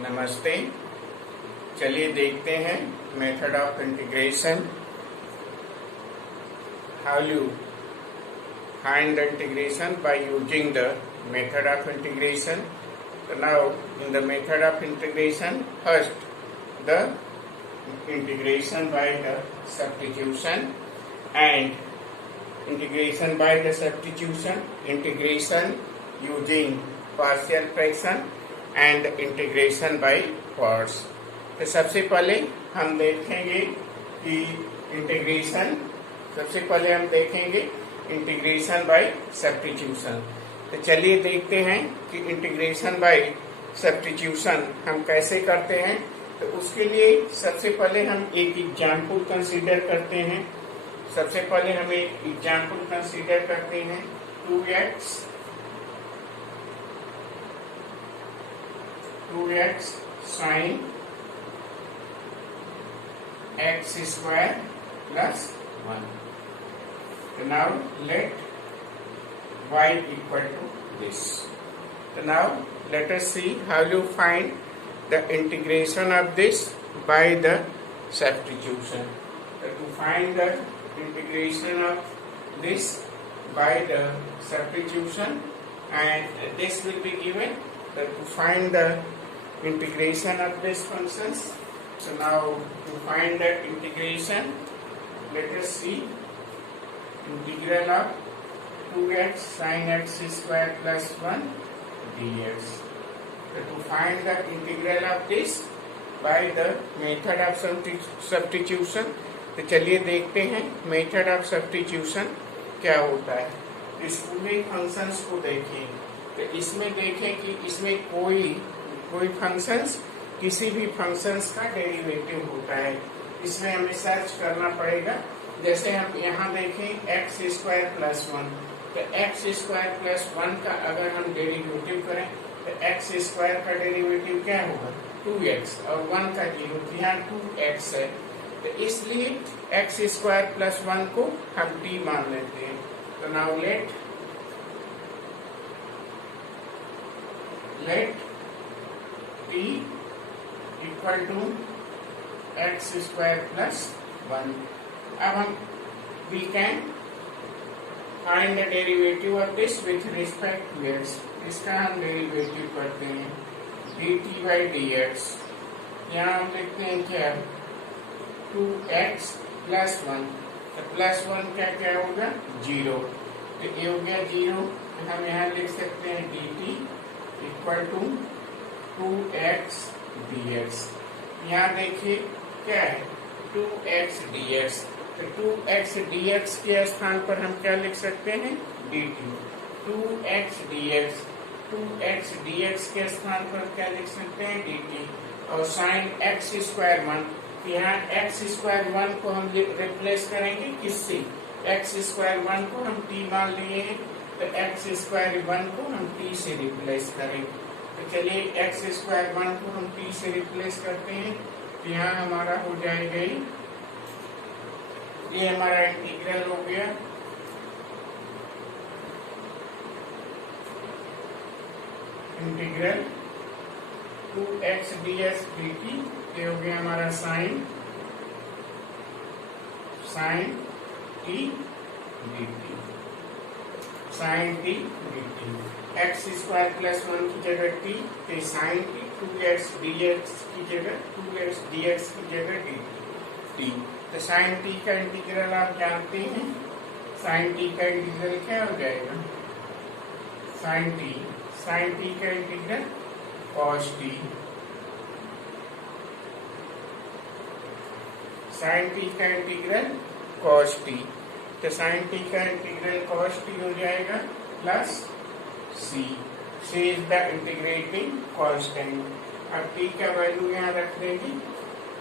नमस्ते। चलिए देखते हैं method of integration. How you find the integration by using the method of integration. So now in the method of integration, first the integration by the substitution and integration by the substitution, integration using partial fraction and integration by parts. तो सबसे पहले हम देखेंगे कि integration by substitution. तो चलिए देखते हैं कि इंटीग्रेशन बाय सब्स्टिट्यूशन हम कैसे करते हैं। तो उसके लिए सबसे पहले हम एक एग्जाम्पल कंसीडर करते हैं। सबसे पहले हम एक एग्जाम्पल कंसीडर करते हैं 2x sin x square plus 1. So now let y equal to this. So now let us see how you find the integration of this by the substitution. So to find the integration of this by the substitution, and this will be given. So to find the integration of this functions. So now to find the integration, let us see integral of 2x sin x square plus 1 dx. So to find the integral of this by the method of substitution, तो चलिए देखते हैं method of substitution क्या होता है। इस पूरे functions को देखें तो इसमें देखें कि इसमें कोई फंक्शंस किसी भी फंक्शंस का डेरिवेटिव होता है। इसमें हमें सर्च करना पड़ेगा। जैसे हम यहाँ देखें एक्स स्क्वायर प्लस 1, तो एक्स स्क्वायर प्लस 1 का अगर हम डेरिवेटिव करें तो एक्स स्क्वायर का डेरिवेटिव क्या होगा 2x और 1 का 0, यहाँ 2x है। तो इसलिए एक्स स्क्वायर प्लस 1 को हम t मान लेते हैं। तो now let t equal to x square plus 1। अब हम we can find the derivative of this with respect to x. इसका हम डेरिवेटिव करते हैं dt by dx। यहाँ हम लिखते हैं क्या 2x प्लस 1। तो प्लस 1 क्या होगा 0। तो ये हो गया 0। तो हम यहाँ लिख सकते हैं dt equal to 2x dx। यहाँ देखिए क्या है 2x dx। तो 2x dx के स्थान पर हम क्या लिख सकते हैं dt। 2x dx के स्थान पर क्या लिख सकते हैं dt। और साइन x स्क्वायर 1, यहाँ x स्क्वायर 1 को हम रिप्लेस करेंगे किससे, x स्क्वायर 1 को हम t मान लिए हैं, तो x स्क्वायर 1 को हम t से रिप्लेस करेंगे। तो चलिए x स्क्वायर 1 को हम t से रिप्लेस करते हैं। तो यहाँ हमारा हो जाएगा ये हमारा इंटीग्रल हो गया इंटीग्रल 2x ds dt। ये हो गया हमारा sine t dt, sine t dt। x square plus 1 की जगह t, तो साइन t 2x dx की जगह 2x dx की जगह dt। तो साइन t का इंटीग्रल आप जानते हैं, साइन t का इंटीग्रल क्या हो जाएगा साइन t का integral cos t, sine t का इंटीग्रल cos t। तो साइन t का इंटीग्रल cos t हो जाएगा plus c is the integrating constant. अब t का वैल्यू यहाँ रख देंगे।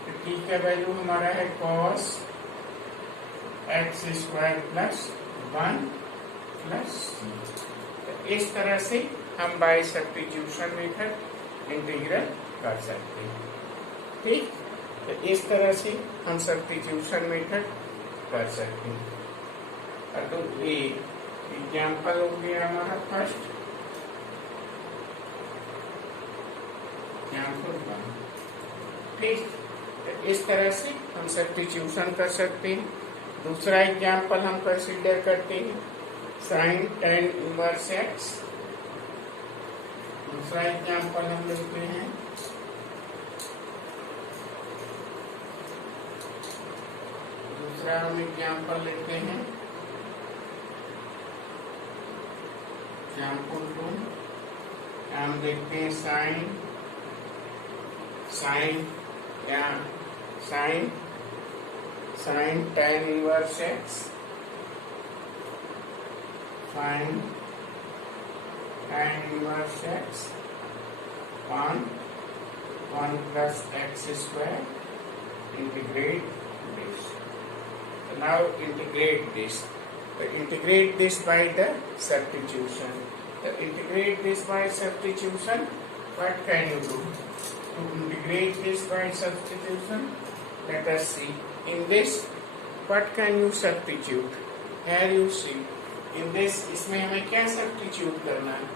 तो t का वैल्यू हमारा है cos x square plus 1 plus c। तो इस तरह से हम बाय सब्स्टिट्यूशन मेथड इंटीग्रल कर सकते हैं। ठीक, तो इस तरह से हम सब्स्टिट्यूशन मेथड कर सकते हैं। तो ये एग्जाम्पल हो गया हमारा फर्स्ट। यहाँ एग्जाम्पल 1। ठीक, तो इस तरह से हम सब्स्टिट्यूशन कर सकते हैं। दूसरा एग्जाम्पल हम कंसीडर करते हैं, साइन tan इनवर्स x। दूसरा एग्जाम्पल हम लेते हैं, दूसरा हम एग्जाम्पल लेते हैं एग्जाम्पल 2। हम देखते हैं sine tan inverse x, sine tan inverse x on 1 plus x square, integrate this. So now integrate this. So integrate this by the substitution. So integrate this by substitution. What can you do? To integrate this by substitution, let us see. In this, what can you substitute? Here you see. In this, इसमें हमें क्या substitute करना है?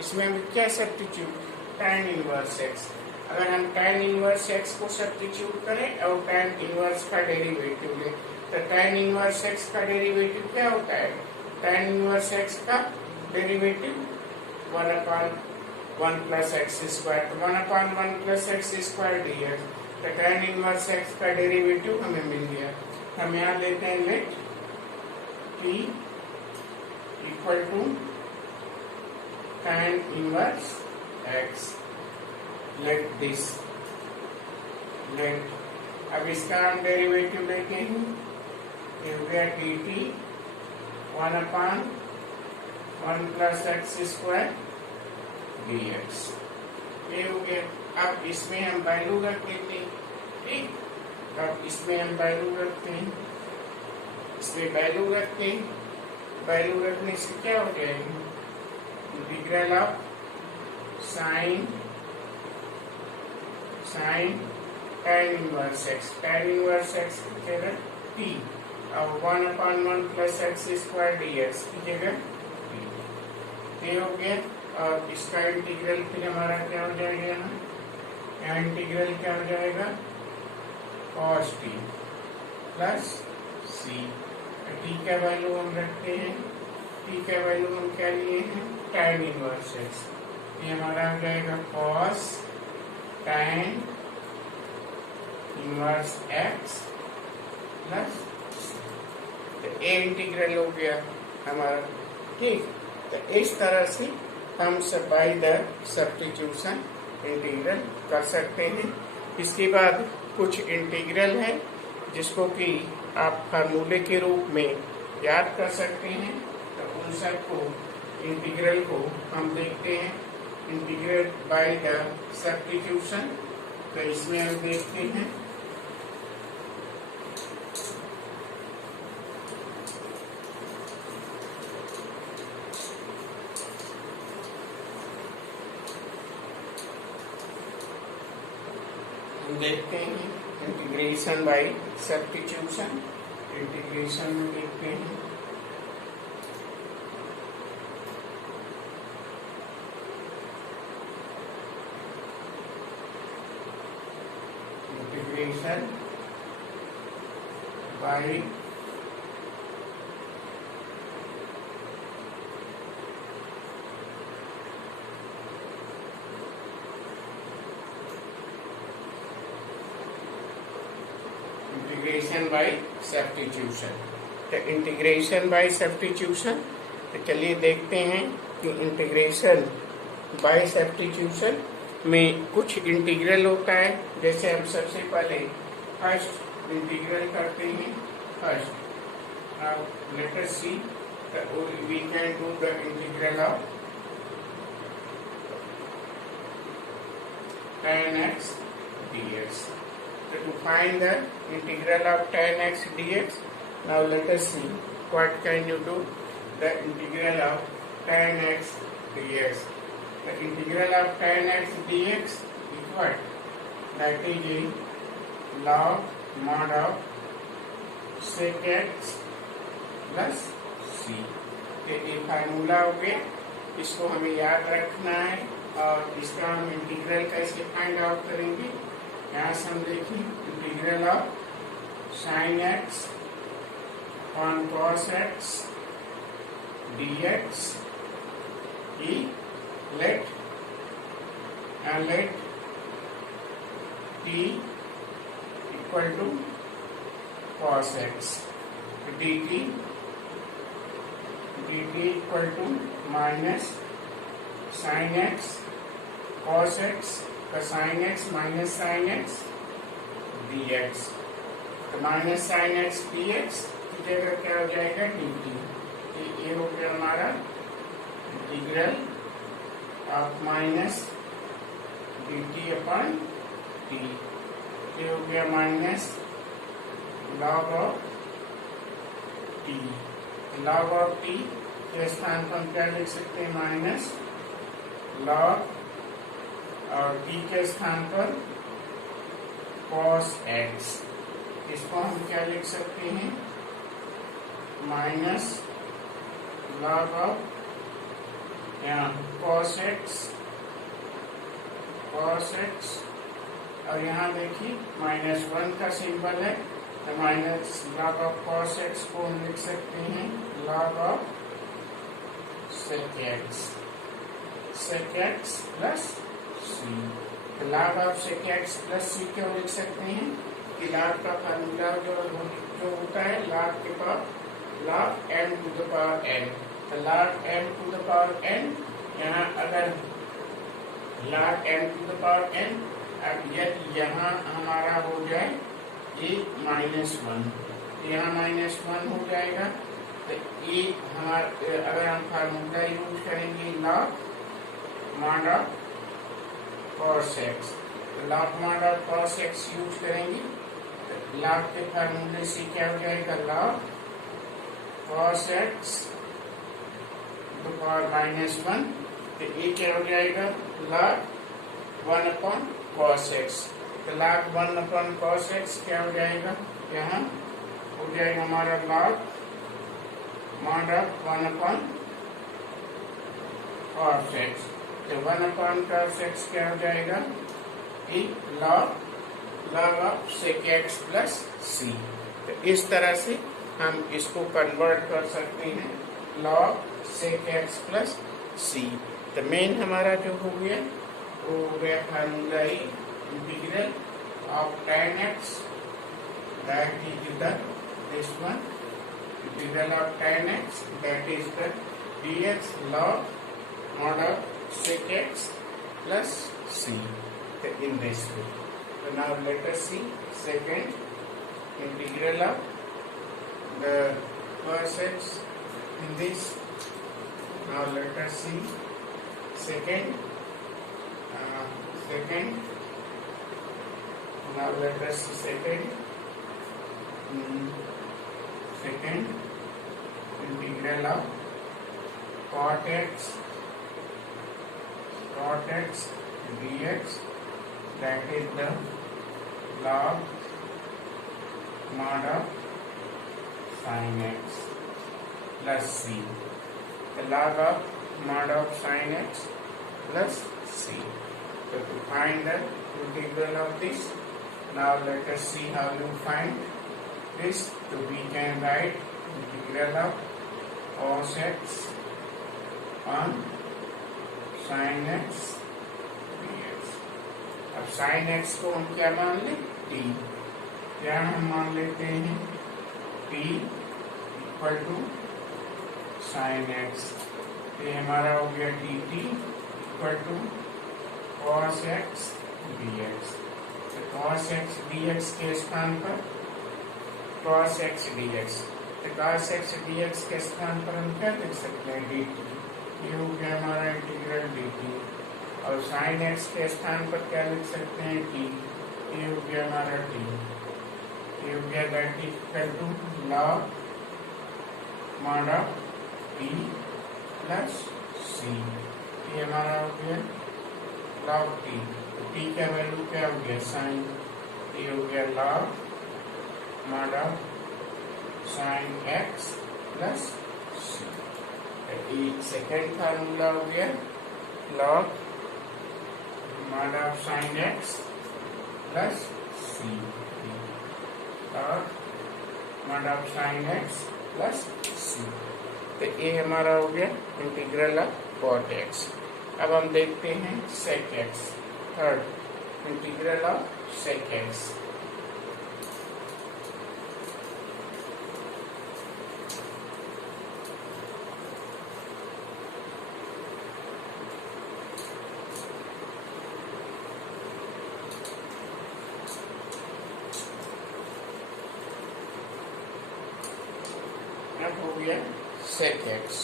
इसमें हमें क्या substitute? tan inverse x। अगर हम tan इनवर्स x को substitute करें और tan इनवर्स का डेरिवेटिव लें, तो tan इनवर्स x का डेरिवेटिव क्या होता है? tan इनवर्स x का derivative 1/1 plus x square, 1/1 plus x square dx। तो tan इनवर्स x का डेरिवेटिव हमें मिल गया। हम यहाँ लेते हैं let t equal to tan inverse x, let this, let, अब इसका हम डेरिवेटिव लेते हैं, ये हो गया dt 1/1 plus x square dx, ये हो गया। अब इसमें हम वैल्यू रख लेते हैं। ठीक, अब इसमें हम वैल्यू रखते हैं, इसमें वैल्यू रखते हैं। वैल्यू रखने से क्या हो जाएगा? Integral of sine tan inverse x, tan inverse x की जगह t, और 1/1 plus x square dx की जगह t, ये हो गया। और इसका इंटीग्रल फिर हमारा क्या हो जाएगा ना, यहाँ इंटीग्रल क्या हो जाएगा? cos t plus c। t का वैल्यू हम रखते हैं, t का वैल्यू हम क्या लिए हैं? tan इनवर्स x, ये हमारा हो जाएगा cos tan inverse x plus, तो ए इंटीग्रल हो गया हमारा। ठीक, तो इस तरह से हम बाय द सब्स्टिट्यूशन इंटीग्रल कर सकते हैं। इसके बाद कुछ इंटीग्रल है जिसको कि आप फार्मूले के रूप में याद कर सकते हैं, तो उन सब को इंटीग्रल को हम देखते हैं, इंटीग्रेट बाय द सब्स्टिट्यूशन। तो इसमें हम देखते हैं इंटीग्रेशन बाय सब्स्टिट्यूशन। इंटीग्रेशन में देखते हैं integration by integration by substitution. तो इंटीग्रेशन बाय सब्स्टिट्यूशन, तो चलिए देखते हैं कि इंटीग्रेशन बाय सब्स्टिट्यूशन में कुछ इंटीग्रल होता है। जैसे हम सबसे पहले फर्स्ट इंटीग्रल करते हैं, first. Now let us see we can do the integral of tan x dx. So to find the integral of tan x dx, now let us see what can you do. The integral of tan x dx. The integral of tan x dx is what? That is a log mod of sec x plus c. ये formula हो गया, इसको हमें याद रखना है। और इसका हम इंटीग्रल कैसे फाइंड आउट करेंगे। यहाँ से हम देखें integral of sine x on cos x dx e let t equal to cos x dt equal to minus sin x cos x का sin x minus sin x dx, तो minus sin x dx की जगह क्या हो जाएगा dt। ये हो गया हमारा integral of minus dt upon t। ये हो गया minus log of t। Log of t के स्थान पर हम क्या लिख सकते हैं, माइनस लॉग, और t के स्थान पर cos x। इसको हम क्या लिख सकते हैं, minus log of cos x, और यहाँ देखिए -1 का सिंबल है, तो minus log of cos x को हम लिख सकते हैं log of sec x plus c। तो log of sec x plus c क्यों लिख सकते हैं कि log का फार्मूला जो होता है log के power log m to the power n, तो log m to the power n, यहाँ अगर log m to the power n, अब यदि यहाँ हमारा हो जाए ये -1, यहाँ -1 हो जाएगा, तो ये हमारा अगर हम फार्मूला यूज करेंगे log mod of cos x, तो log mod of cos x use करेंगे, तो log के फार्मूले से क्या हो जाएगा, log cos x to the power -1, तो ये क्या हो जाएगा log 1 upon cos x, तो log 1 upon cos x क्या हो जाएगा, यहाँ हो जाएगा हमारा log mod of 1 upon cos x, तो 1 upon cos x क्या हो जाएगा, ये log of sec x plus c। तो इस तरह से हम इसको कन्वर्ट कर सकते हैं log sec x plus c। तो मेन हमारा जो हो गया वो हो गया formula he integral of tan x, that is the this one, integral of tan x, that is the dx log mod of sec x plus c, in this way. So now let us see second integral of the cos x in this. Now let us see second. Now let us see second integral of cot x dx, that is the log mod of sin x plus c, the log of mod of sin x plus c. So to find the integral of this, now let us see how you find this. So we can write integral of cos x on sin x dx. अब sin x को हम क्या मान लें, t, क्या हम मान लेते हैं t equal to sin x, ये हमारा हो गया dt equal to cos x dx। तो cos x dx के स्थान पर cos x dx, तो cos x dx के स्थान पर हम क्या लिख सकते हैं, dt, ये हो गया हमारा इंटीग्रल dt, और sin x के स्थान पर क्या लिख सकते हैं, t, ये हो गया हमारा t, ये हो गया that equal to log mod of t plus c, ये हमारा हो गया log t, तो t का वैल्यू क्या हो गया sin, ये हो गया log mod of sin x plus c। Second formula हो गया log mod of sin x plus c और mod of sin x plus c। तो ये हमारा हो गया इंटीग्रल ऑफ cot x। अब हम देखते हैं sec x। Third integral of sec x। अब हो गया sec x।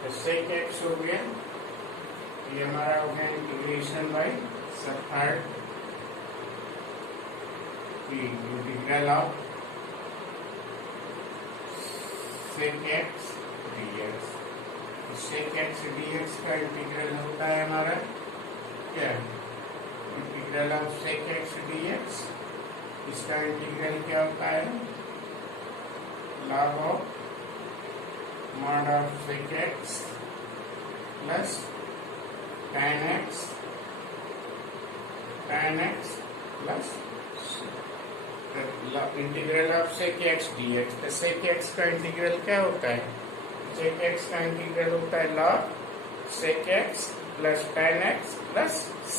तो sec x हो गया, ये हमारा हो गया integration by third integral of sec x dx। sec x dx का इंटीग्रल होता है हमारा क्या, integral of sec x dx। इसका इंटीग्रल क्या होता है, log of mod of sec x plus tan x plus integral of sec x dx। तो sec x का इंटीग्रल क्या होता है, sec x का इंटीग्रल होता है log sec x plus tan x plus c।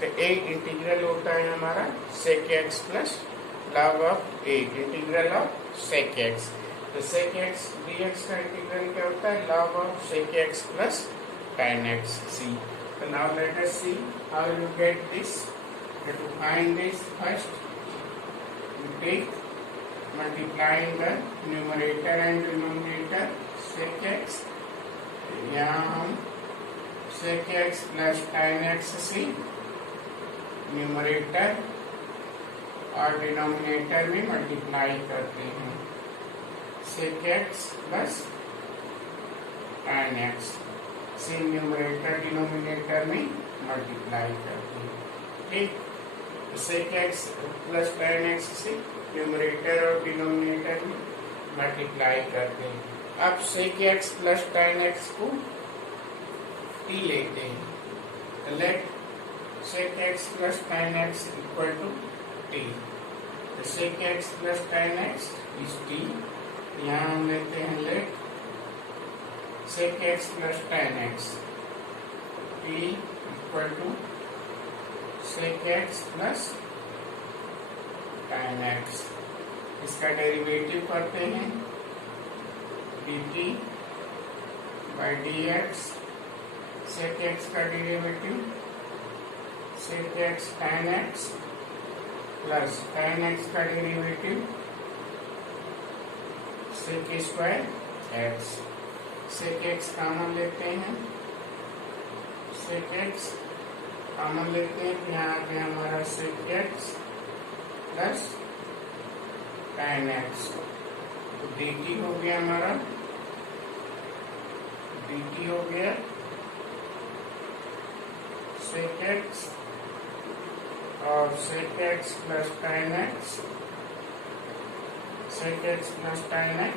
तो एक इंटीग्रल होता है हमारा sec x plus log of एक इंटीग्रल ऑफ sec x। तो sec x dx का इंटीग्रल क्या होता है, log of sec x plus tan x c। So now let us see how you get this. To find this, first you take multiplying the numerator and denominator sec x। यहाँ हम sec x plus tan x c numerator और denominator में multiply करते हैं, sec x plus tan x से numerator denominator में multiply करते हैं। ठीक, sec x plus tan x से न्यूमरेटर और डिनोमिनेटर में मल्टीप्लाई करते हैं। अब sec x plus tan x को t लेते हैं। Let sec x plus tan x equal to t। sec x plus tan x is t। यहाँ हम लेते हैं let sec x plus tan x t equal to sec x plus tan x। इसका derivative करते हैं dt by dx। sec x का derivative sec x tan x plus tan x का derivative sec square x। sec x common लेते हैं, sec x common लेते हैं, यहाँ पे हमारा sec x plus tan x। तो dt हो गया हमारा, dt हो गया sec x और sec x plus tan x, sec x plus tan x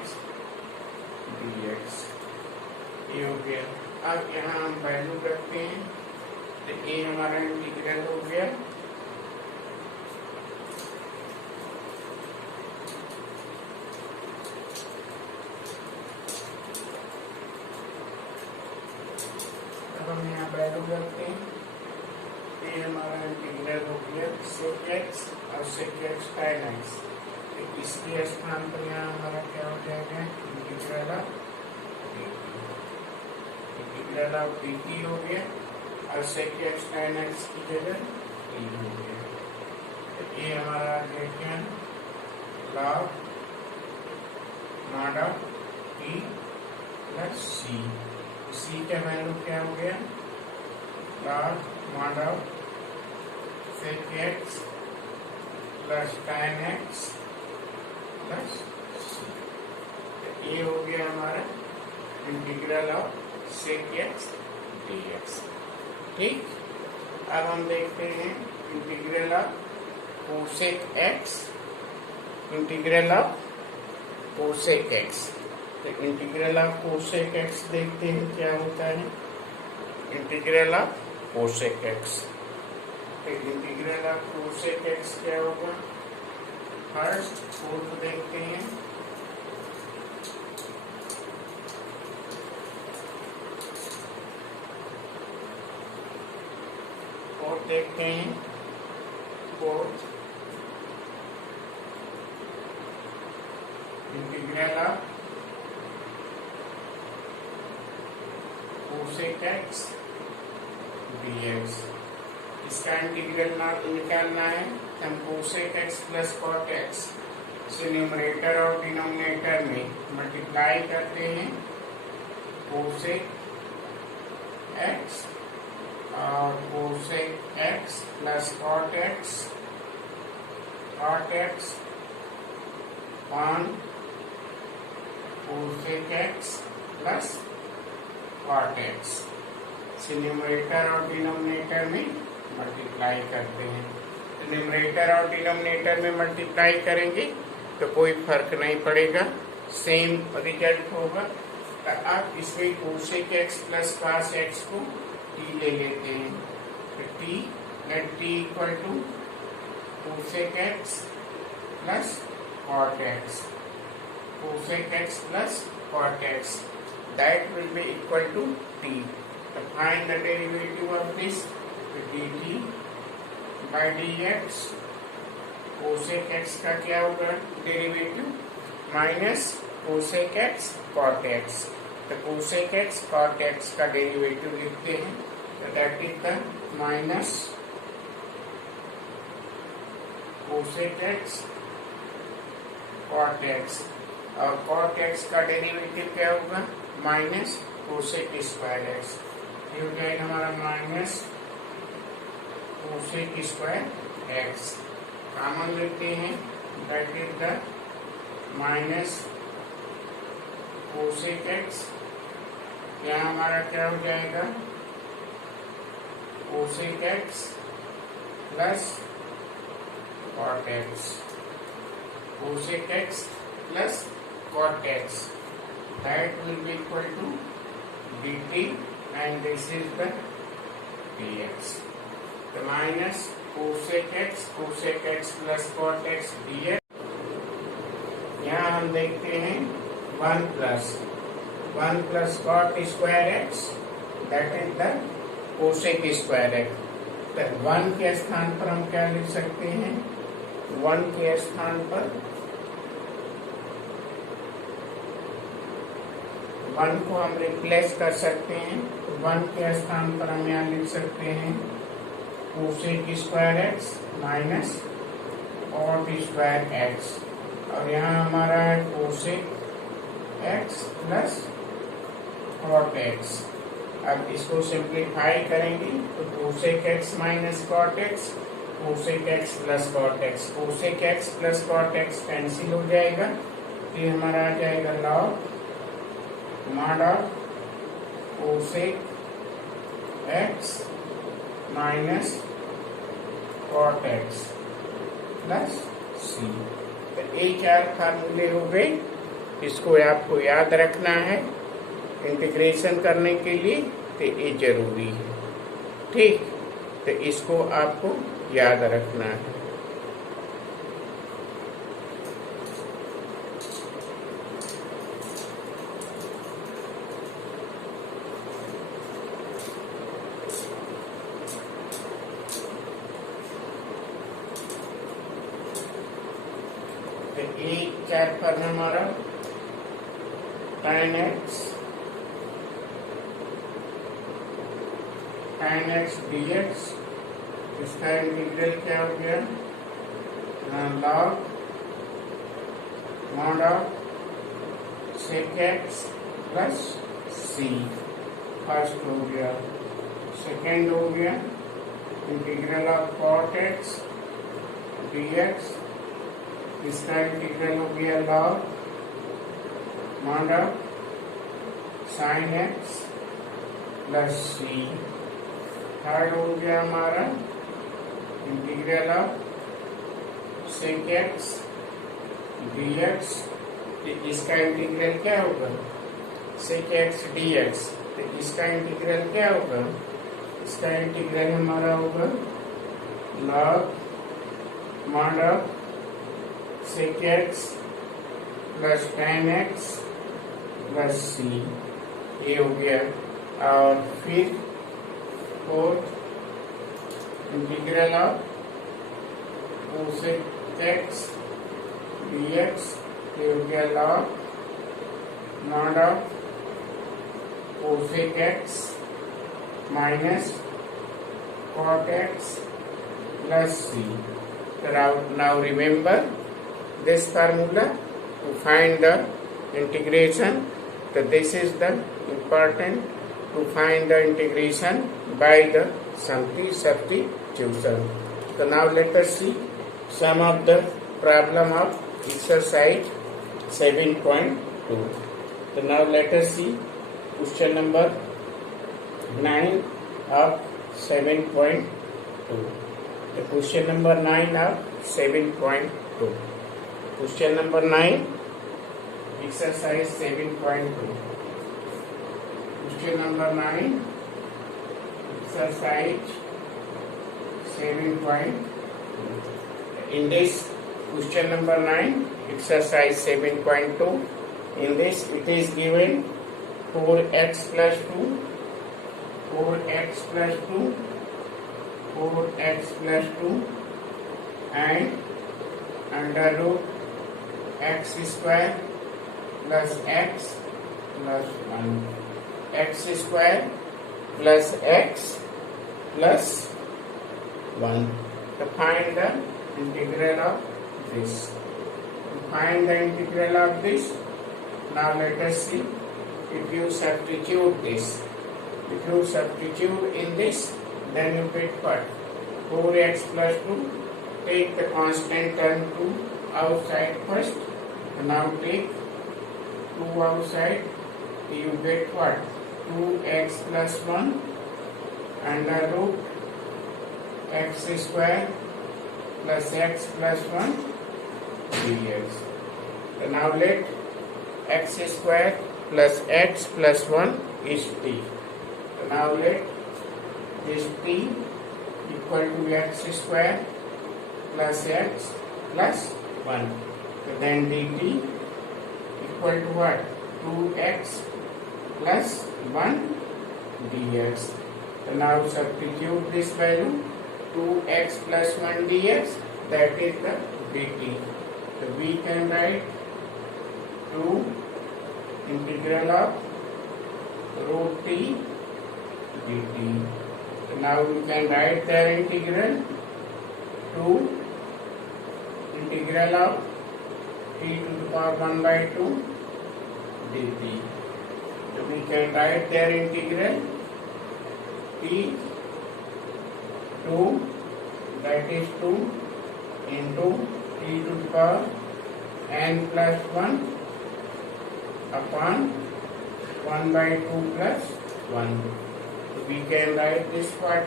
dx। ये हो गया। अब यहाँ हम वैल्यू रखते हैं, तो ये हमारा इंटीग्रल हो गया अब हम यहाँ वैल्यू रखते हैं, ये हमारा इंटीग्रल हो गया sec x और sec x tan x। इसके स्थान पर यहाँ हमारा क्या हो जाएगा, इंटीग्रल ऑफ dt हो गया और sec x tan x की जगह t हो गया। तो ये हमारा क्या, log mod of t plus c। c का वैल्यू क्या हो गया, log mod of sec x plus tan x plus c। तो ये हो गया हमारा integral of sec x dx। ठीक, अब हम देखते हैं integral of cosec x, integral of cosec x। तो इंटीग्रल ऑफ cosec x देखते हैं क्या होता है, इंटीग्रल ऑफ cosec x। तो इंटीग्रल ऑफ कोसेक एक्स क्या होगा? फर्स्ट फोर्थ देखते हैं। फोर्थ देखते हैं। Fourth integral of cosec x dx, इसका इंटीग्रल निकालना है। हम cosec x plus cot x से न्यूमरेटर और डिनोमिनेटर में मल्टीप्लाई करते हैं। कोसेक एक्स और cosec x plus cot x on cosec x plus cot x से न्यूमरेटर और डिनोमिनेटर में मल्टीप्लाई करते हैं। तो न्यूमरेटर और डिनोमिनेटर में मल्टीप्लाई करेंगे तो कोई फर्क नहीं पड़ेगा, सेम रिजल्ट होगा। तो अब इसमें cosec x plus cos x को t ले लेते हैं। तो t let t equal to cosec x plus cot x, cosec x plus cot x, that will be equal to t। To find the derivative of this, dt by dx, cosec x का क्या होगा derivative? Minus cosec x cot x। तो cosec x cot x का derivative लिखते हैं। तो that is the minus cosec x cot x, और cot x का डेरिवेटिव क्या होगा? Minus cosec square x। ये हो जाएगा हमारा minus cosec square x. Common लेते हैं, that is the minus cosec x. यहाँ हमारा क्या हो जाएगा? Cosec x plus cot x, cosec x plus cot x, that will be equal to dt and this is the dx। The minus cosec x plus cot x dx। यहाँ हम देखते हैं 1 plus cot square x, that is the cosec square x। तो 1 के स्थान पर हम क्या लिख सकते हैं? 1 के स्थान पर 1 को हम रिप्लेस कर सकते हैं। 1 के स्थान पर हम यहाँ लिख सकते हैं cosec square x minus cot square x, और यहाँ हमारा है cosec x plus cot x. अब इसको सिंप्लीफाई करेंगे तो cosec x minus cot x, cosec x plus cot x, cosec x plus cot x cancel हो जाएगा। तो हमारा आ जाएगा log mod of cosec x minus cot x plus C. तो ये 4 फार्मूले हो गए, इसको आपको याद रखना है इंटीग्रेशन करने के लिए, तो ये जरूरी है। ठीक, तो इसको आपको याद रखना है। एक 4 फॉर्म हमारा tan x dx, इसका इंटीग्रल क्या हो गया? Log mod of sec x plus c, first हो गया। सेकेंड हो गया integral of cot x dx, इसका इंटीग्रल हो गया log mod of sine x plus c. Third हो गया हमारा integral of sec x dx, इसका इंटीग्रल क्या होगा? सेक एक्स dx, तो इसका इंटीग्रल क्या होगा? इसका इंटीग्रल हमारा होगा log mod of sec x plus tan x plus c, ये हो गया। और फिर fourth integral of cosec x dx, ये हो गया log mod of cosec x minus cot x plus c. Now remember this formula to find the integration. So this is the important to find the integration by the substitution. So now let us see some of the problem of exercise 7.2. So now let us see question number 9 of 7.2. The question number 9 of 7.2. Question number 9, exercise 7.2. Question number 9, exercise 7.2. In this question number 9, exercise 7.2, in this it is given 4x plus 2, 4x plus 2, 4x plus 2 and under root x square plus x plus 1, x square plus x plus 1. To find the integral of this. To find the integral of this, now let us see. If you substitute this, if you substitute in this, then you get what? 4x plus 2. Take the constant term 2 outside first. Now take 2 outside. You get what? 2x plus 1 under root x square plus x plus 1 dx. So now let x square plus x plus 1 is t. So now let this t equal to x square plus x plus 1. So then dt equal to what? 2x plus 1 dx. So now substitute this value 2x plus 1 dx, that is the dt. So we can write 2 integral of root t dt. So now we can write their integral 2 integral of t to the power 1 by 2 dt. So we can write their integral t 2, that is 2 into t to the power n plus 1 upon 1 by 2 plus 1. So we can write this part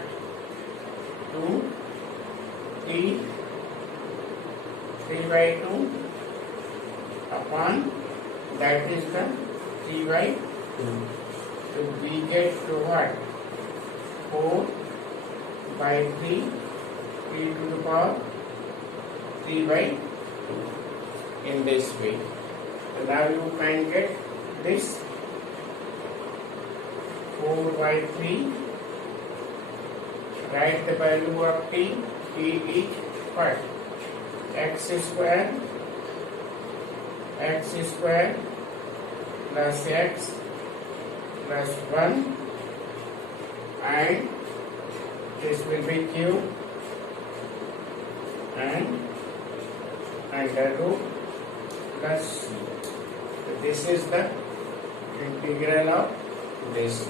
2 t 3 by 2 upon, that is the 3 by 2. So we get to what? 4 by 3, 3 to the power 3 by 2 in this way. So now you can get this 4 by 3. Write the value of t. T is what? X square plus x plus 1 and this will be q and under root plus c. So this is the integral of this.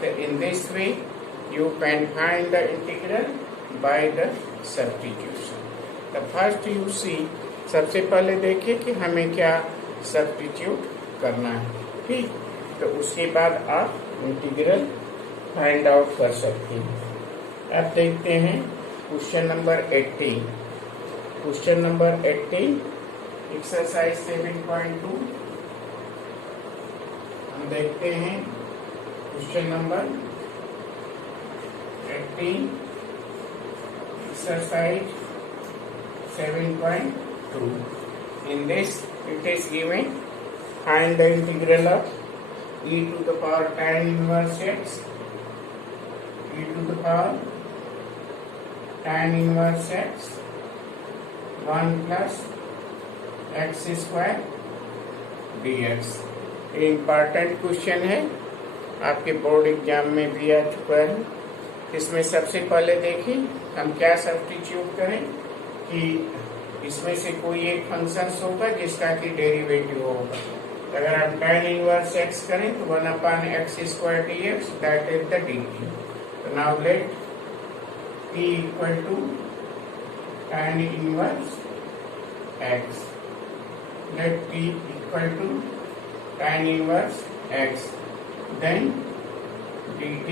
So in this way you can find the integral by the substitution. The first you see, सबसे पहले देखिए कि हमें क्या substitute करना है, ठीक। तो उसके बाद आप इंटीग्रल फाइंड आउट कर सकते हैं। अब देखते हैं question number 18। Question number 18 exercise 7.2 हम देखते हैं। Question number 18 exercise 7.2. In this, it is given find the integral of e to the power tan inverse x, e to the power tan inverse x 1 plus x square dx. ये important question है, आपके board exam में भी आ चुका है। इसमें सबसे पहले देखिए हम क्या सब्स्टिट्यूट करें कि इसमें से कोई एक फंक्शन होगा जिसका कि डेरिवेटिव होगा। अगर हम tan इनवर्स x करें तो 1/x square dx that is the dt। तो now let t equal to tan inverse x, let t equal to tan inverse x, then dt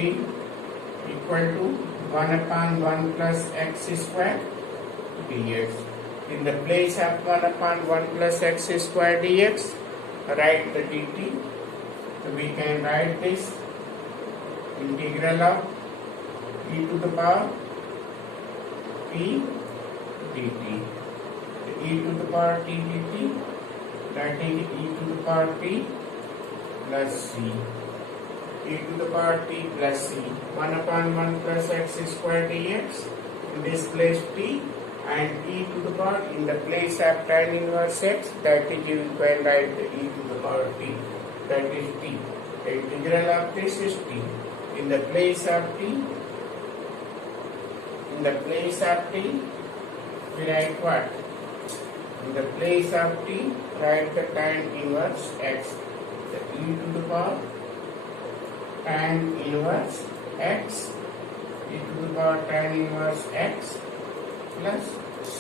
equal to 1/1 plus x square dx. In the place of 1/1 plus x square dx, write the dt. So we can write this integral of e to the power t dt. E to the power t dt, that is e to the power t plus c. E to the power t plus c, 1/1 plus x square dx, in this place t, and e to the power in the place of tan inverse x, that is you can write the e to the power t, that is t. The integral of this is t. In the place of t, we write what? In the place of t, write the tan inverse x. The e to the power tan inverse x, e to the power tan inverse x plus c.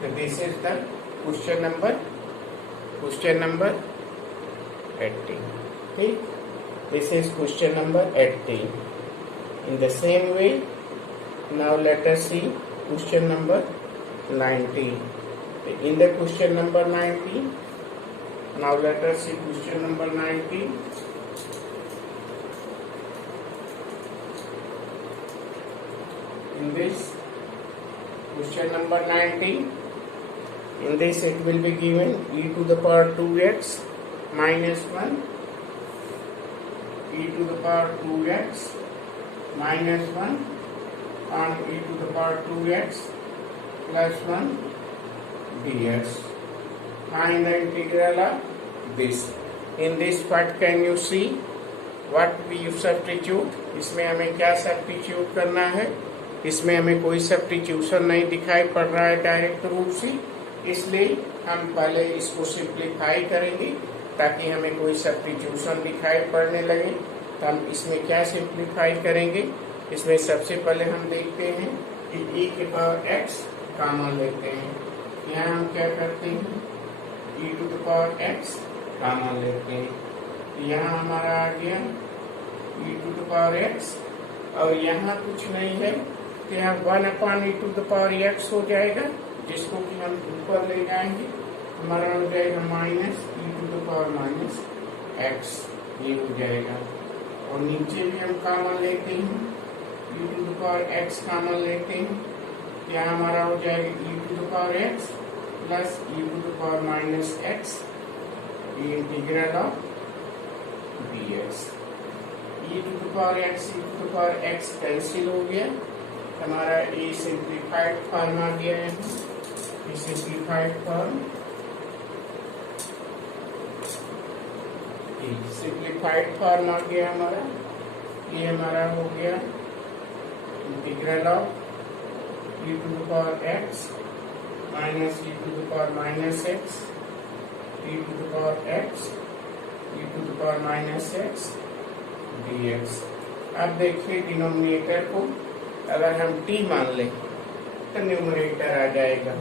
So this is the question number 18. Okay? This is question number 18. In the same way, now let us see question number 19. In the question number 19, now let us see question number 19. In this question number 19, in this it will be given e to the power 2x minus 1, e to the power 2x minus 1 and e to the power 2x plus 1 dx. Find the integral of this. In this part can you see what we substitute? इसमें हमें क्या substitute करना है? इसमें हमें कोई substitution नहीं दिखाई पड़ रहा है डायरेक्ट रूप से, इसलिए हम पहले इसको सिंप्लीफाई करेंगे ताकि हमें कोई सब्स्टिट्यूशन दिखाई पड़ने लगे। तो हम इसमें क्या सिंप्लीफाई करेंगे? इसमें सबसे पहले हम देखते हैं कि e के पावर x कॉमन लेते हैं। यहाँ हम क्या करते हैं? e to the power x common लेते हैं। यहाँ हमारा आ गया e to the power x, और यहाँ कुछ नहीं है तो यहाँ 1/e to the power x हो जाएगा, जिसको कि हम ऊपर ले जाएंगे, हमारा हो जाएगा minus e to the power minus x, ये हो जाएगा। और नीचे भी हम कॉमन लेते हैं, e to the power x common लेते हैं, यहाँ हमारा हो जाएगा e to the power x plus e to the power minus x, ये integral of dx। e to the power x, e to the power x cancel हो गया, हमारा ये सिंप्लीफाइड फॉर्म आ गया है। ये सिंप्लीफाइड फॉर्म, सिंप्लीफाइड फॉर्म आ गया हमारा। ये हमारा हो गया integral of e to the power x minus e to the power minus x, e to the power x, e to the power minus x dx। अब देखिए डिनोमिनेटर को अगर हम t मान लें तो न्यूमरेटर आ जाएगा।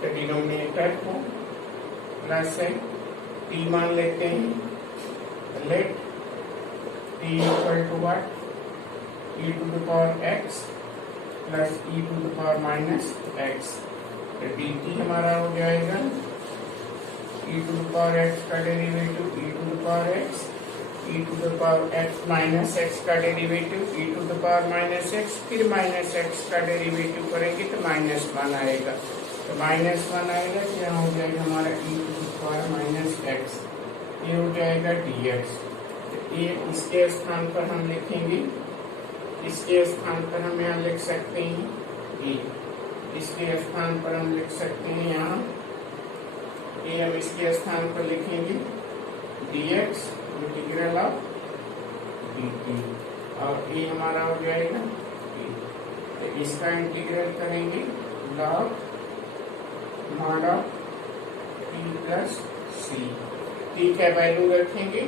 तो डिनोमिनेटर को प्लस है t मान लेते हैं। Let t equal to what? e to the power x plus e to the power minus x। तो dt हमारा हो जाएगा e to the power x का derivative e to the power x e to the power x minus x का derivative e to the power minus x, फिर minus x का derivative करेंगे तो माइनस वन आएगा, तो माइनस वन आएगा तो यहाँ हो जाएगा हमारा e to the power minus x, ये हो जाएगा dx। तो ये इसके स्थान पर हम लिखेंगे, इसके स्थान पर हम यहाँ लिख सकते हैं e, इसके स्थान पर हम लिख सकते हैं यहाँ ये, हम इसके स्थान पर लिखेंगे dx इंटीग्रल ऑफ dt, और ये हमारा हो जाएगा e, तो इसका इंटीग्रल करेंगे log mod of t plus C, t का वैल्यू रखेंगे,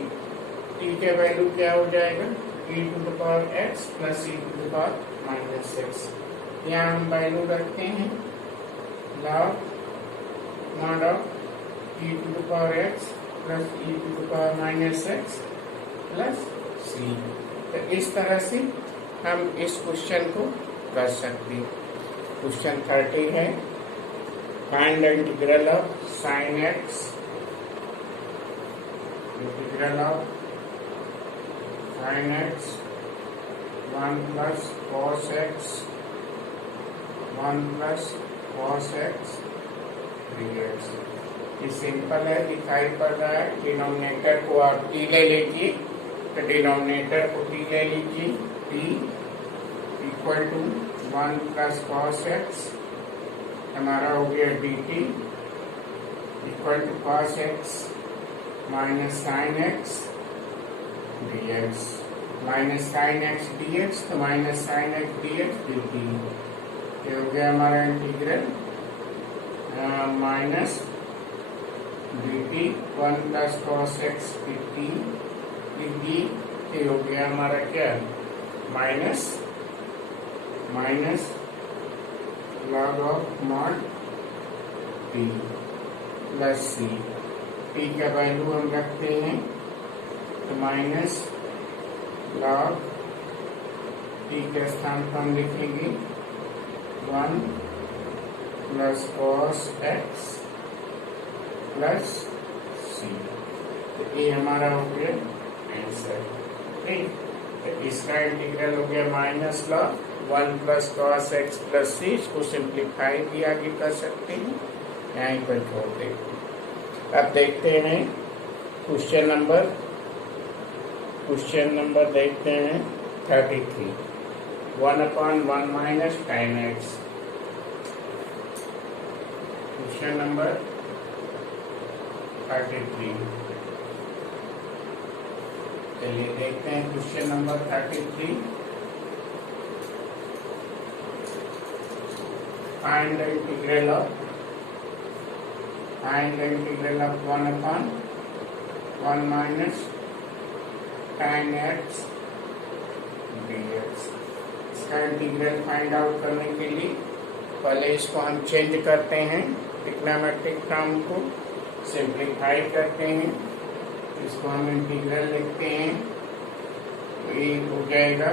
t का वैल्यू क्या हो जाएगा e to the power x plus e to the power minus x, यहाँ हम वैल्यू रखते हैं log mod of e to the power x plus e to the power minus x plus C. तो इस तरह से हम इस क्वेश्चन को कर सकते हैं। क्वेश्चन 30 है, find the integral of sine x, integral of sine x 1 plus cos x 1 plus cos x dx। ये सिंपल है, दिखाई पड़ रहा है। डिनोमिनेटर को आप t ले लीजिए, तो डिनोमिनेटर को t ले लीजिए, t equal to 1 plus cos x, हमारा हो गया dt equal to cos x minus sine x dx, minus sine x dx, तो minus sine x dx dt, ये हो गया हमारा integral minus dt 1 plus cos x dt dt, ये हो गया हमारा क्या minus minus log of mod t plus C, t का वैल्यू हम रखते हैं तो माइनस लॉग t के स्थान पर हम लिखेंगे 1 plus cos x plus C, तो ये हमारा हो गया आंसर। ठीक, तो इसका इंटीग्रल हो गया minus log 1 plus cos x plus C, इसको सिंप्लीफाई भी आगे कर सकते हैं, यहीं पर छोड़ देते हैं। अब देखते हैं क्वेश्चन नंबर देखते हैं 33, 1/1 minus tan x। Question number 33, चलिए देखते हैं question number 33। Find the integral of 1/1 minus tan x dx। इसका इंटीग्रल फाइंड आउट करने के लिए पहले इसको हम चेंज करते हैं, ट्रिग्नोमेट्रिक टर्म को सिंप्लीफाई करते हैं, इसको हम इंटीग्रल लिखते हैं, तो ये हो जाएगा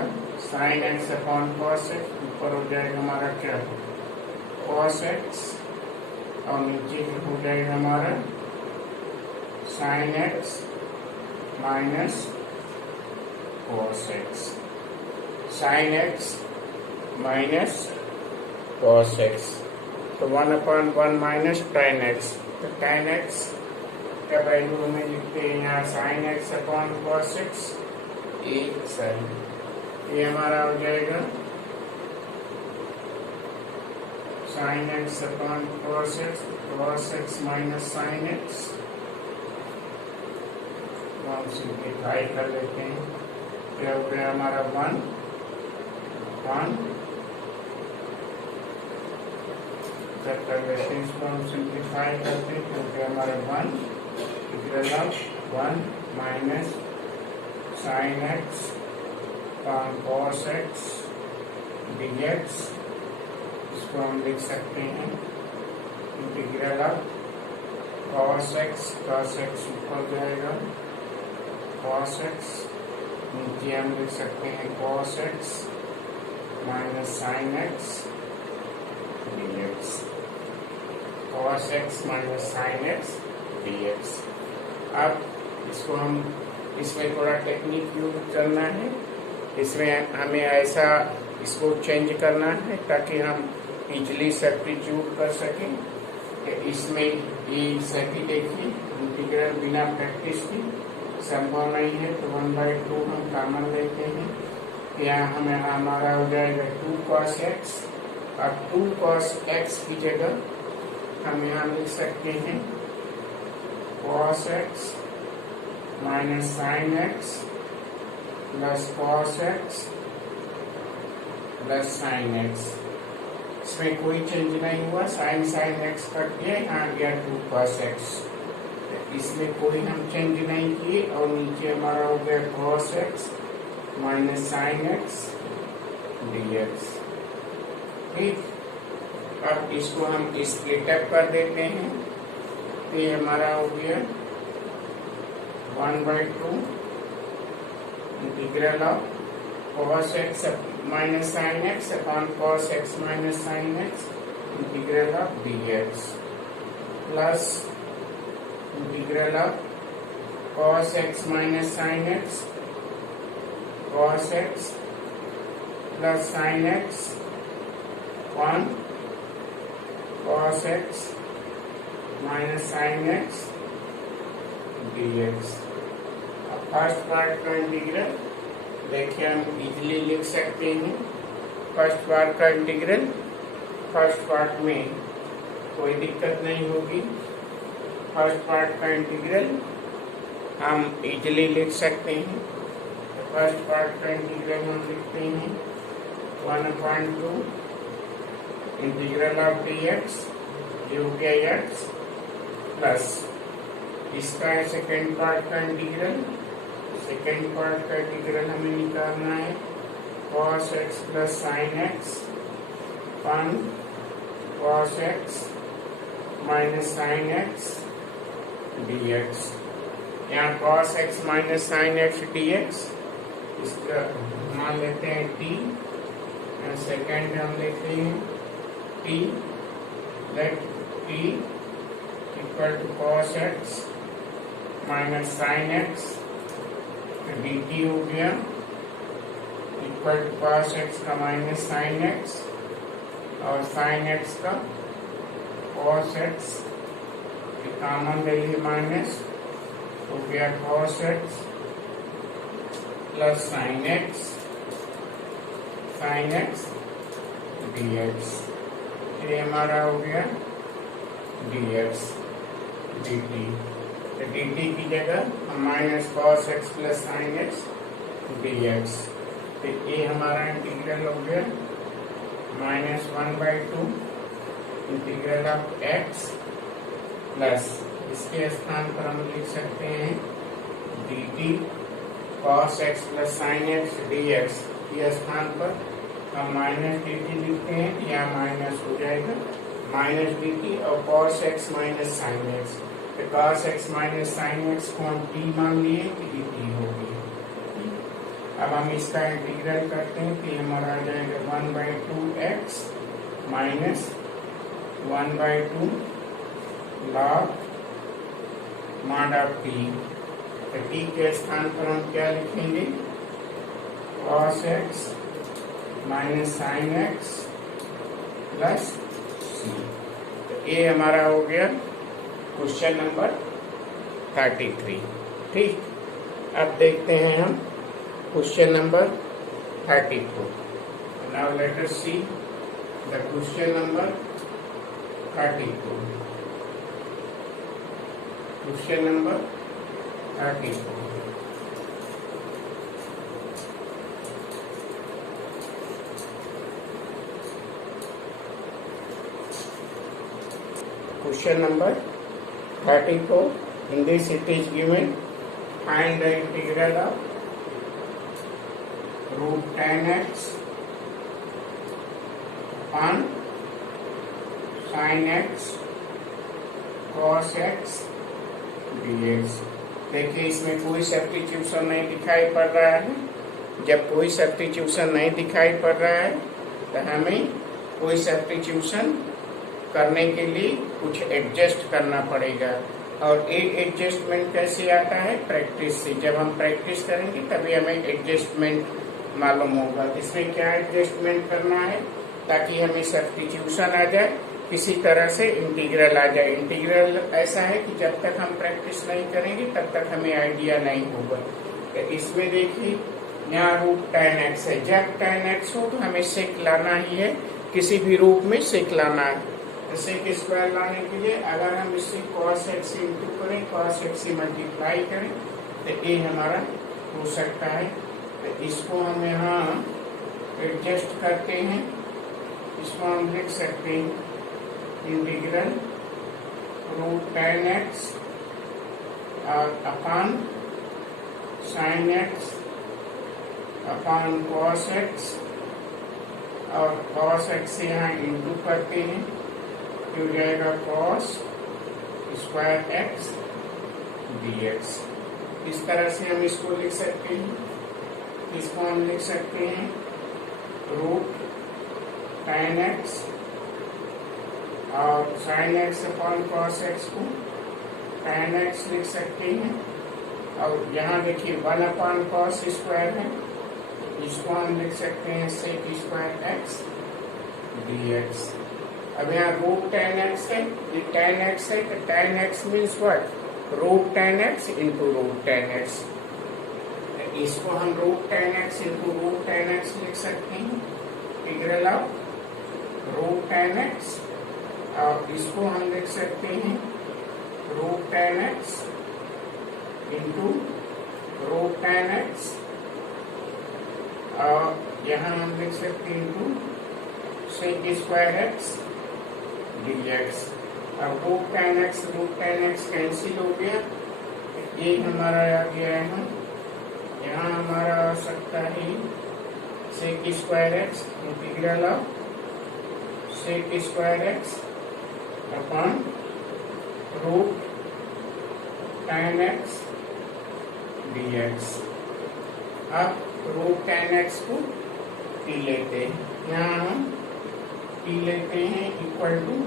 sine x upon cos x, ऊपर हो जाएगा हमारा क्या कॉस एक्स, और नीचे हो जाएगा हमारा sine x minus cos x, sine x minus cos x, तो 1/1 माइनस tan x, तो tan x का वैल्यू हमें लिखते हैं यहाँ sine x upon cos x, एक साइन, ये हमारा हो जाएगा sine x upon cos x minus sine x, हम सिंप्लीफाई कर लेते हैं, क्या हो गया हमारा 1 जब कर लेते हैं इसको हम सिंप्लीफाई करते हैं, क्योंकि हमारे 1 integral of 1 minus sine x upon cos x dx, इसको हम लिख सकते हैं इंटीग्रल ऑफ कॉस एक्स ऊपर जाएगा कॉस एक्स, नीचे हम लिख सकते हैं cos x minus sine x dx, cos x minus sine x dx। अब इसको हम इसमें थोड़ा टेक्निक यूज करना है। इसमें हमें ऐसा इसको चेंज करना है ताकि हम इजली सब्स्टिट्यूट कर सकें। इसमें ये सर्किट देखिए, इंटीग्रल बिना प्रैक्टिस के संभव नहीं है, तो 1/2 हम कॉमन लेते हैं। यहाँ हमें हमारा हो जाएगा 2 cos x, और 2 cos x की जगह हम यहाँ लिख सकते हैं cos x minus sine x plus cos x plus sine x। इसमें कोई चेंज नहीं हुआ, साइन x कट गया, यहाँ गया 2 cos x। इसमें कोई हम चेंज नहीं किए, और नीचे हमारा हो गया cos x minus sine x dx। ठीक, अब इसको हम स्प्लिट अप कर देते हैं, तो ये हमारा हो गया 1/2 integral of cos x minus sine x upon cos x minus sine x integral of dx, plus integral of cos x minus sine x cos x plus sine x upon cos x minus sine x dx। अब first part का integral देखिए हम easily लिख सकते हैं। First part का integral, first part में कोई दिक्कत नहीं होगी। फर्स्ट पार्ट का इंटीग्रल हम इजली लिख सकते हैं। तो फर्स्ट पार्ट का इंटीग्रल हम लिखते हैं 1/2 इंटीग्रल ऑफ dx जो हो गया x, प्लस इसका सेकेंड पार्ट का इंटीग्रल, सेकेंड पार्ट का इंटीग्रल हमें निकालना है cos x plus sine x upon cos x minus sine x dx। यहाँ cos x minus sine x dx, इसका मान लेते हैं t, सेकेंड हम लेते हैं t, let t equal to cos x minus sine x dt हो गया इक्वल टू cos x का माइनस साइन x और साइन x का cos x, कॉमन ले लिए माइनस, हो गया cos x plus sine x dx। ये हमारा हो गया dx dt, तो dt की जगह हम minus cos x plus sine x dx। तो ये हमारा इंटीग्रल हो गया minus 1/2 integral of x, plus इसके स्थान पर हम लिख सकते हैं dt cos x plus sine x dx के स्थान पर हम माइनस dt लिखते हैं, या माइनस हो जाएगा माइनस dt और cos x minus sine x। तो cos x minus sine x को हम t मान लिए, तो ये t हो गया। अब हम इसका इंटीग्रल करते हैं, तो हमारा आ जाएगा 1/2x minus 1/2 log mod of t। तो t के स्थान पर हम क्या लिखेंगे cos x minus sine x plus c। तो ये हमारा हो गया क्वेश्चन नंबर 33। ठीक, अब देखते हैं हम question number 34। Now let us see the question number 34। Question number 34। Question number 34. In this it is given, find the integral of root 10x upon sin x cos x dx। देखिए इसमें कोई substitution नहीं दिखाई पड़ रहा है। जब कोई सब्स्टिट्यूशन नहीं दिखाई पड़ रहा है तो हमें कोई सब्स्टिट्यूशन करने के लिए कुछ एडजस्ट करना पड़ेगा। और ये एडजस्टमेंट कैसे आता है? प्रैक्टिस से। जब हम प्रैक्टिस करेंगे तभी हमें एडजस्टमेंट मालूम होगा। इसमें क्या एडजस्टमेंट करना है ताकि हमें सब्स्टिट्यूशन आ जाए, किसी तरह से इंटीग्रल आ जाए। इंटीग्रल ऐसा है कि जब तक हम प्रैक्टिस नहीं करेंगे तब तक हमें आइडिया नहीं होगा। तो इसमें देखिए यहाँ रूट tan x है। जब tan x हो तो हमें सेक लाना ही है, किसी भी रूप में सेक लाना है। तो सेक स्क्वायर लाने के लिए अगर हम इससे cos x इंटू करें, cos x से मल्टीप्लाई करें तो ये हमारा हो सकता है। तो इसको हम यहाँ एडजस्ट करते हैं। इसको हम लिख सकते हैं इंटीग्रल रूट tan x और अपान sin x अपान cos x, और cos x से यहाँ इंटू करते हैं तो हो जाएगा cos स्क्वायर x dx। इस तरह से हम इसको लिख सकते हैं। इसको हम लिख सकते हैं रूट tan x और sin x upon cos x को tan x लिख सकते हैं। और यहाँ देखिए 1 अपॉन cos स्क्वायर है, इसको हम लिख सकते हैं sec स्क्वायर x dx। अब यहाँ रूट tan x है, ये tan x है तो tan x means what? Root tan x into root tan x। इसको हम root tan x into root tan x लिख सकते हैं, integral of root tan x। और इसको हम लिख सकते हैं root tan x into root tan x, और यहाँ हम लिख सकते हैं into sec square x dx। अब रूट tan x कैंसिल हो गया, ये हमारा आ गया है। यहाँ हमारा आ सकता है sec square x integral of sec square x upon root tan x dx। अब रूट tan x को p लेते हैं, यहाँ हम p लेते हैं इक्वल टू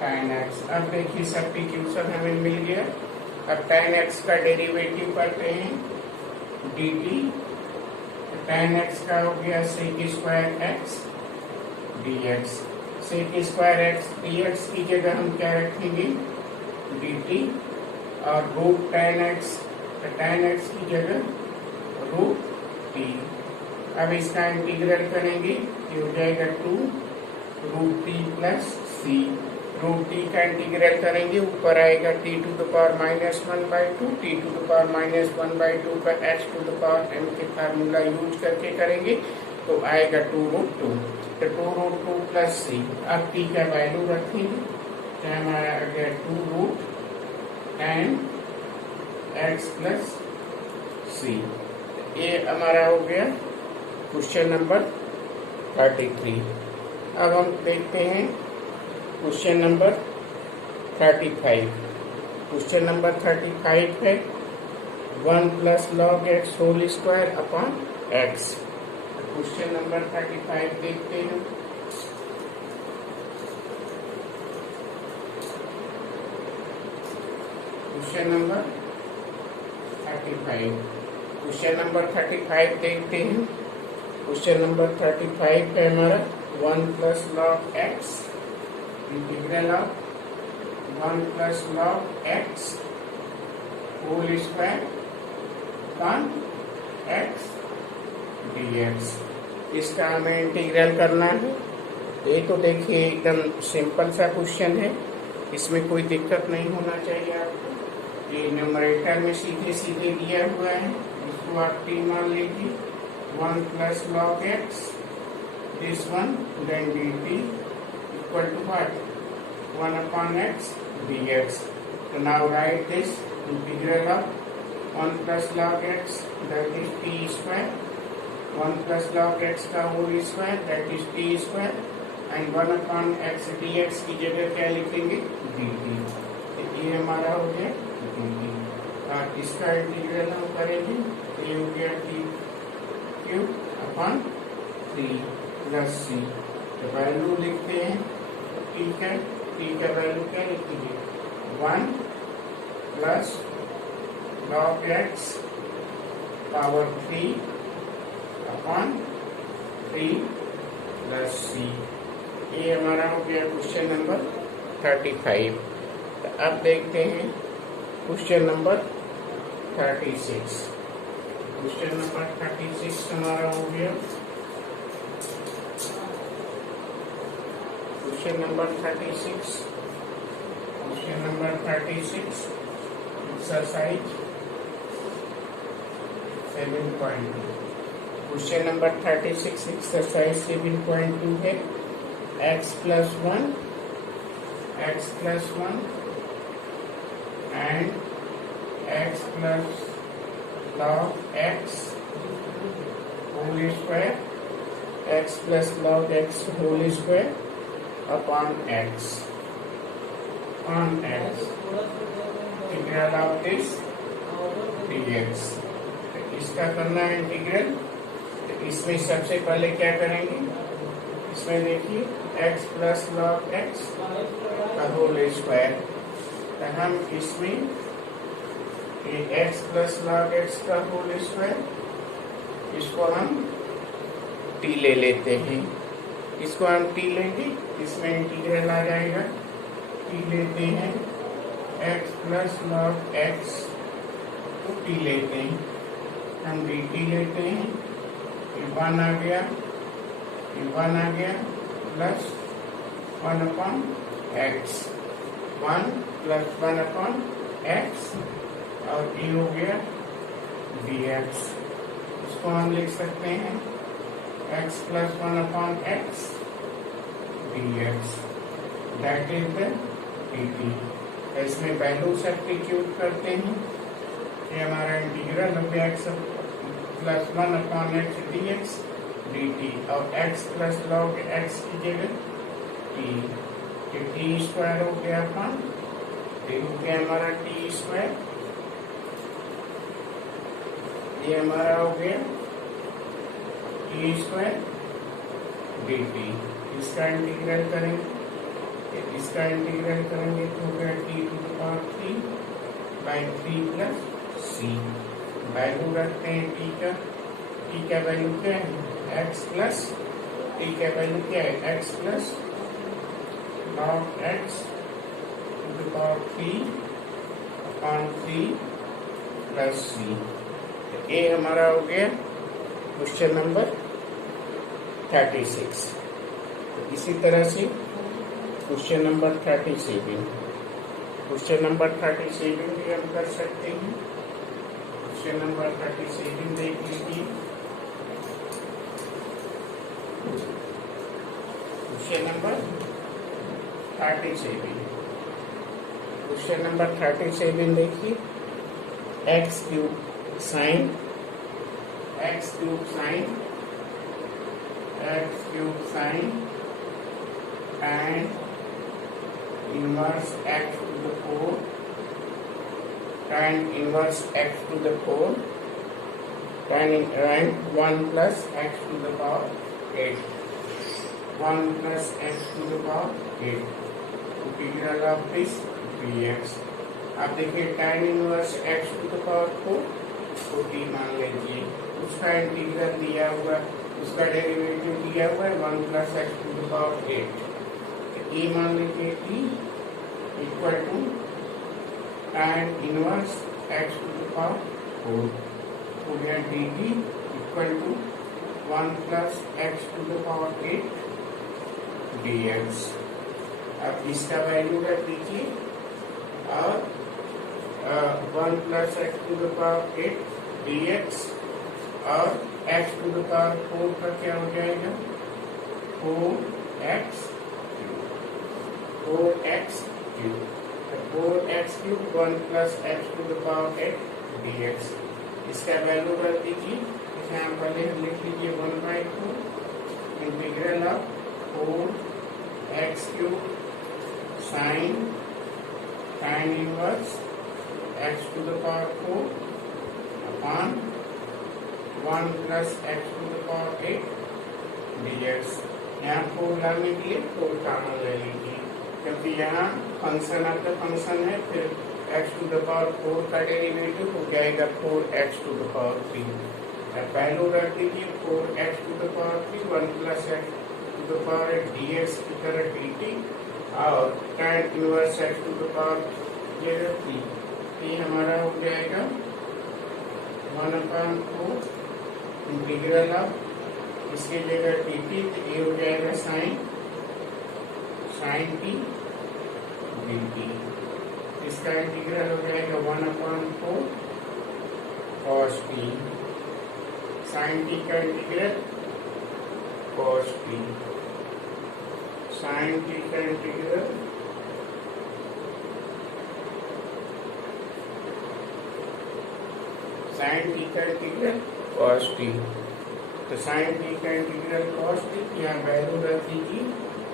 tan x। अब देखिए सब्स्टिट्यूशन हमें मिल गया। अब tan x का डेरिवेटिव करते हैं dt। tan x का हो गया sec square x dx। Sec square x dx की जगह हम क्या रखेंगे? dt। और रूट tan x की जगह रूट t। अब इसका इंटीग्रल करेंगे, ये हो जाएगा 2 root t plus c। Root t का इंटीग्रल करेंगे, ऊपर आएगा t to the power -1/2, t to the power -1/2 का h to the power m के फार्मूला यूज करके करेंगे तो आएगा 2 रूट 2। तो 2 रूट 2 प्लस c। अब t का वैल्यू रखेंगे तो हमारा आ गया 2 root tan x plus c। ये हमारा हो गया क्वेश्चन नंबर 33। अब हम देखते हैं क्वेश्चन नंबर 35। क्वेश्चन नंबर 35 है 1 plus log x whole square upon x। Question number 35 देखते हैं। Question number 35। क्वेश्चन नंबर 35 देखते हैं। क्वेश्चन नंबर 35 है हमारा 1 plus log x integral of 1 plus log x whole square upon x dx। इसका हमें integral करना है। ये तो देखिए एकदम सिंपल सा क्वेश्चन है, इसमें कोई दिक्कत नहीं होना चाहिए आपको। ये न्यूमरेटर में सीधे सीधे दिया हुआ है, इसको आप t मान लीजिए 1 plus log x this one then dt equal to what 1 upon x dx। तो now write this integral of 1 plus log x that is t square, 1 plus log x का whole square that is t square, and 1 upon x dx की जगह क्या लिखेंगे? dt। तो ये हमारा हो गया dt। और इसका इंटीग्रल हम करेंगे तो ये हो गया t cube upon 3 plus c। तो वैल्यू लिखते हैं, t का वैल्यू क्या लिखेंगे? 1 plus log x power 3 upon 3 plus c। ये हमारा हो गया क्वेश्चन नंबर 35। तो अब देखते हैं क्वेश्चन नंबर 36। क्वेश्चन नंबर 36 हमारा हो गया question number 36। Question number 36 exercise 7.2। Question number 36 exercise 7.2 है x plus 1 and x plus log x whole square, x plus log x whole square upon x on x integral of this dx। इसका करना है integral. तो इसमें सबसे पहले क्या करेंगे, इसमें देखिए x प्लस लॉग x का होल स्क्वायर। तो हम इसमें ये x प्लस लॉग x का होल स्क्वायर, इसको हम t ले लेते हैं। इसको हम t लेंगे, इसमें इंटीग्रल आ जाएगा। t लेते हैं x प्लस लॉग x को t लेते हैं, हम dt लेते हैं। ये 1 आ गया, ये 1 आ गया plus 1 upon x, 1 plus 1 upon x और ये हो गया dx। इसको हम लिख सकते हैं x plus 1 upon x dx, that is the dt। इसमें वैल्यू सब्स्टिट्यूट करते हैं। ये हमारा इंटीग्रल हो गया x plus 1 upon x dx dt और x प्लस लॉग x की जगह t, ये t स्क्वायर हो गया अपॉन, ये हो गया हमारा t स्क्वायर, ये हमारा हो गया t स्क्वायर dt। इसका इंटीग्रल करेंगे, इसका इंटीग्रल करेंगे तो हो गया t to the power 3 by 3 plus c। Value रखते हैं t का वैल्यू क्या है x प्लस, t का वैल्यू क्या है x plus log x to the power 3 upon 3 plus c। ये हमारा हो गया क्वेश्चन नंबर 36। इसी तरह से क्वेश्चन नंबर 37, क्वेश्चन नंबर 37 भी हम कर सकते हैं। क्वेश्चन नंबर 37 देख लीजिए। क्वेश्चन नंबर 37, क्वेश्चन नंबर 37 देखिए, x cube sign and inverse x to the 4 tan inverse x to the 4 tan 1 plus x to the power 8, 1 plus x to the power 8 integral of this dx। अब देखिए tan inverse x to the power 4 को t मान लीजिए, उसका integral दिया हुआ, उसका derivative दिया हुआ है 1 plus x to the power 8। e मान लीजिए t equal to tan inverse x to the power 4 हो गया dt equal to 1 plus x to the power 8 dx। अब इसका वैल्यू रख दीजिए और 1 plus x to the power 8 dx और x टू द पावर 4 का क्या हो जाएगा 4x cube, 4x cube 1 plus x to the power 8 dx। इसका वैल्यू रख दीजिए, यहाँ पहले लिख लीजिए 1/2 integral of 4x cube sine tan inverse x to the power 4 upon 1 plus x to the power 8 dx। यहाँ 4 लाने के लिए 4 कॉमन ले लीजिए, क्योंकि यहाँ फंक्शन आपका फंक्शन है, फिर एक्स टू द पावर 4 का डेरिवेटिव हो जाएगा 4x to the power 3। Value रख दीजिए 4x to the power 3 1 plus x to the power dx की तरह dt और tan inverse x to the power 3 ये हमारा हो जाएगा 1/4 इंटीग्रल ऑफ इसके जगह dt तो ये हो जाएगा sin t dt। इसका इंटीग्रल हो जाएगा 1/4 cos t sin t का integral cos t sin t का इंटीग्रल sin t का इंटीग्रल cos t। तो sin t का इंटीग्रल cos t यहाँ वैल्यू रख दीजिए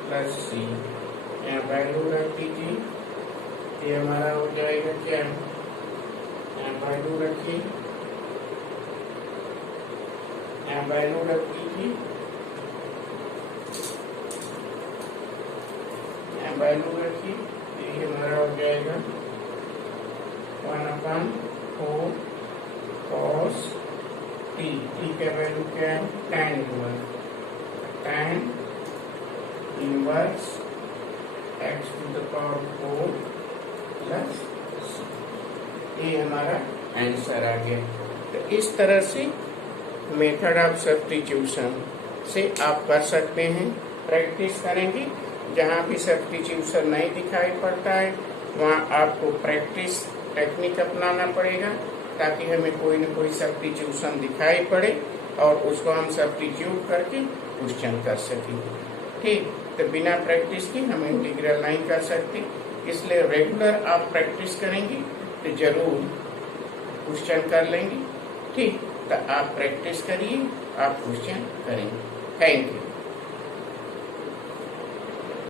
प्लस c यहाँ वैल्यू रख दीजिए ये हमारा हो जाएगा क्या यहाँ वैल्यू रखिए यहाँ वैल्यू रख दीजिए यहाँ वैल्यू रखिए ये हमारा हो जाएगा 1/4 cos t का वैल्यू क्या है tan inverse x to the power 4 plus ये हमारा आंसर आ गया। तो इस तरह से मेथड ऑफ सब्स्टिट्यूशन से आप कर सकते हैं। प्रैक्टिस करेंगे जहाँ भी सब्स्टिट्यूशन नहीं दिखाई पड़ता है वहाँ आपको प्रैक्टिस टेक्निक अपनाना पड़ेगा ताकि हमें कोई न कोई सब्स्टिट्यूशन दिखाई पड़े और उसको हम सब्स्टिट्यूट करके क्वेश्चन कर सकें। ठीक, तो बिना प्रैक्टिस के हम इंटीग्रल नहीं कर सकते, इसलिए रेगुलर आप प्रैक्टिस करेंगे तो जरूर क्वेश्चन कर लेंगे। ठीक, तो आप प्रैक्टिस करिए, आप क्वेश्चन करेंगे। Thank you.